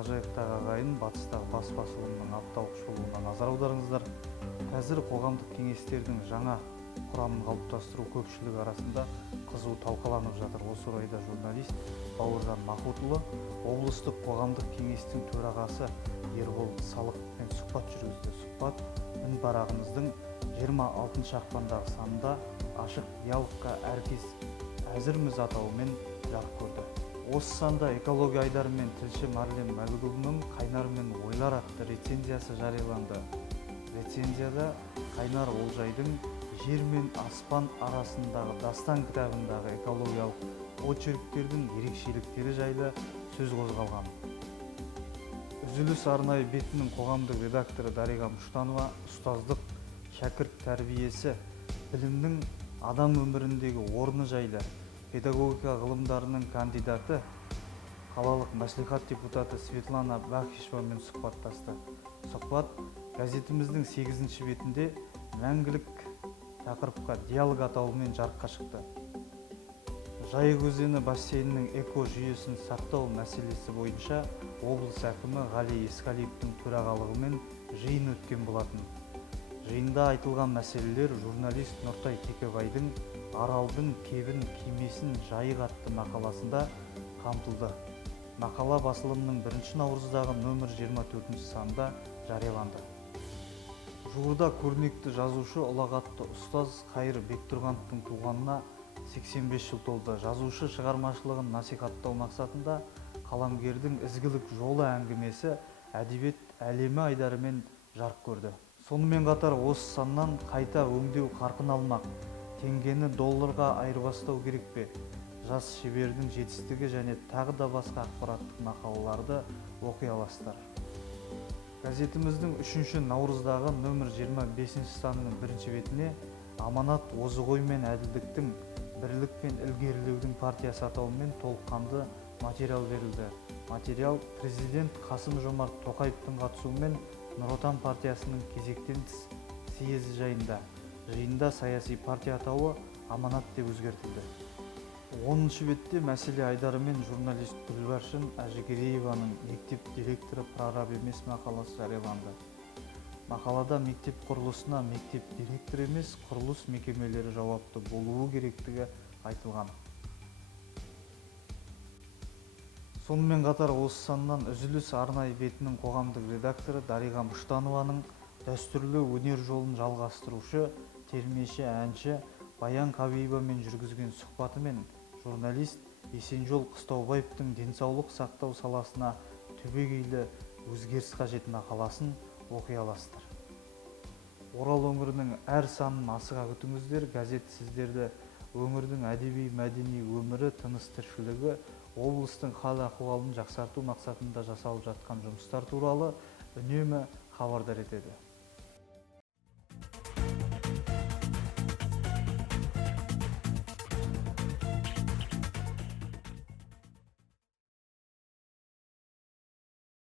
Ақжайықтағы ағайын батыстағы бас басылымының апталық шолуына назар аударыңыздар. Қазір қоғамдық кеңестердің жаңа құрамын қалыптастыру көпшілік арасында қызу талқыланып жатыр. Осы орайда журналист Бауыржан Махмутұлы облыстық қоғамдық кеңестің төрағасы Ербол Салықовпен сұхбат жүргізді. Сұхбат үн парағымыздың 26 ақпандағы санында ашық диалогқа әркез әзірміз атауымен жарық көрді. Осы санда экология айдары мен тілші Марлен Мәлікұлының «Қайнар мен ойлар» атты рецензиясы жарияланды. Рецензияда Қайнар Олжайдың «Жер мен аспан арасындағы дастан» кітабындағы экологиялық очерктердің ерекшеліктері жайлы сөз қозғалған. Үзіліс арнайы бетінің қоғамдық редакторы Дариға Мұштанова ұстаздық, шәкірт тәрбиесі, білімнің адам өміріндегі орны жайлы педагогика ғылымдарының кандидаты, қалалық мәслихат депутаты Светлана Бахишевамен сұхбаттасты. Сұхбат газетіміздің 8-ші бетінде мәңгілік тақырыпқа диалог атауымен жарыққа шықты. Жайық өзені бассейнінің эко жүйесін сақтау мәселесі бойынша облыс әкімі Ғали Есқалиевтің төрағалығымен жиын өткен болатын. Жиында айтылған мәселелер журналист Нұртай Текебайдың «Аралдың кебін кимесін жайық» атты мақаласында қамтылды. Мақала басылымның 1 наурыздағы нөмір 24 санында жарияланды. Жуырда көрнекті жазушы ұлағатты ұстаз Қайыр Бектұрғановтың туғанына 85 жыл толды. Жазушы шығармашылығын насихаттау мақсатында қаламгердің ізгілік жолы әңгімесі әдебиет әлемі айдарымен жарық көрді. Сонымен қатар осы саннан қайта өңдеу қарқын алмақ, теңгені долларға айырбастау керек пе, жас шебердің жетістігі және тағы да басқа ақпараттық мақалаларды оқи аласыздар. Газетіміздің 3 наурыздағы нөмір 25 санының 1 бетіне «Аманат озық ой мен әділдіктің, бірлік пен ілгерілеудің партиясы» атауымен толыққанды материал берілді. Материал президент Қасым-Жомарт Тоқаевтың қатысуымен Нұр Отан партиясының кезектен тыс съезі жайында. Жиында саяси партия атауы «Аманат» деп өзгертілді. 10-шы бетте мәселе айдары мен журналист Гүлбаршын Әжігерееваның «Мектеп директоры прораб емес» мақаласы жарияланды. Мақалада мектеп құрылысына мектеп директоры емес, құрылыс мекемелері жауапты болуы керектігі айтылған. Сонымен қатар осы саннан үзіліс арнайы бетінің қоғамдық редакторы Дариға Мұштанованың дәстүрлі өнер жолын жалғастырушы, термеші, әнші Баян Қабиевамен жүргізген сұхбаты мен журналист Есенжол Қыстаубаевтың денсаулық сақтау саласына түбегейлі өзгеріс қажет мақаласын оқи аласыздар. Орал өңірінің әр санын асыға күтіңіздер. Газет сіздерді өңірдің әдеби-мәдени өмірі, тыныс-тіршілігі, облыстың хал-ахуалын жақсарту мақсатында жасалып жатқан жұмыстар туралы үнемі хабардар етеді.